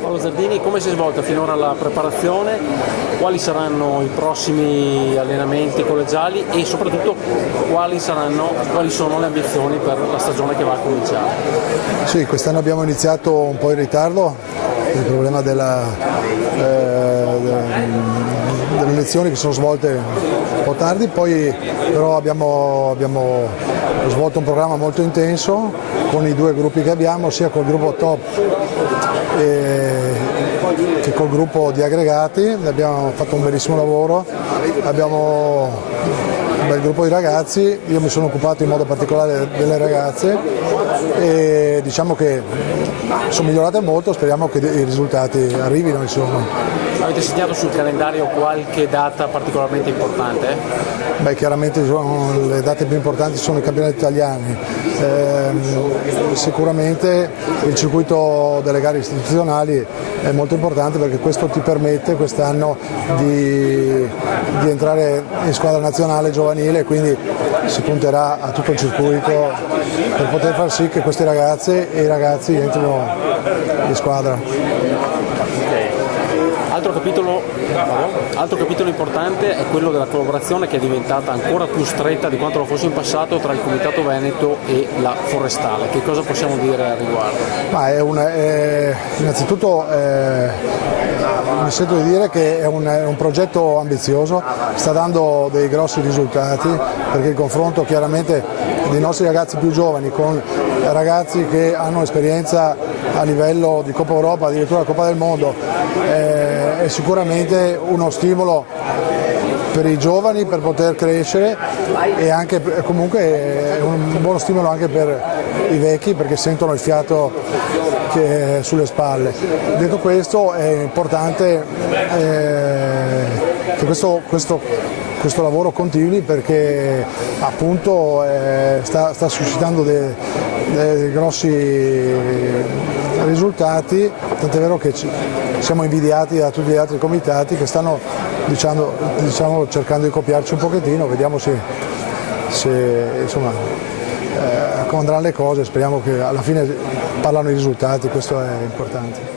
Paolo Zardini, come si è svolta finora la preparazione? Quali saranno i prossimi allenamenti collegiali e soprattutto quali sono le ambizioni per la stagione che va a cominciare? Sì, quest'anno abbiamo iniziato un po' in ritardo, il problema delle lezioni che sono svolte un po' tardi, poi però abbiamo svolto un programma molto intenso con i due gruppi che abbiamo, sia col gruppo top che col gruppo di aggregati. Abbiamo fatto un bellissimo lavoro, abbiamo un bel gruppo di ragazzi, io mi sono occupato in modo particolare delle ragazze e diciamo che sono migliorate molto, speriamo che i risultati arrivino, insomma. Avete segnato sul calendario qualche data particolarmente importante? Beh, chiaramente le date più importanti sono i campionati italiani, sicuramente il circuito delle gare istituzionali è molto importante perché questo ti permette quest'anno di entrare in squadra nazionale giovanile, quindi si punterà a tutto il circuito per poter far sì che queste ragazze e i ragazzi entrino in squadra. Altro capitolo importante è quello della collaborazione, che è diventata ancora più stretta di quanto lo fosse in passato tra il Comitato Veneto e la Forestale. Che cosa possiamo dire al riguardo? Innanzitutto mi sento di dire che è un progetto ambizioso, sta dando dei grossi risultati perché il confronto chiaramente dei nostri ragazzi più giovani con ragazzi che hanno esperienza a livello di Coppa Europa, addirittura Coppa del Mondo, è sicuramente uno stimolo per i giovani per poter crescere e anche comunque è un buono stimolo anche per i vecchi perché sentono il fiato che è sulle spalle. Detto questo è importante che questo lavoro continui perché appunto sta suscitando dei grossi risultati, tant'è vero che siamo invidiati da tutti gli altri comitati che stanno diciamo, cercando di copiarci un pochettino, vediamo se insomma, come andranno le cose, speriamo che alla fine parlano i risultati, questo è importante.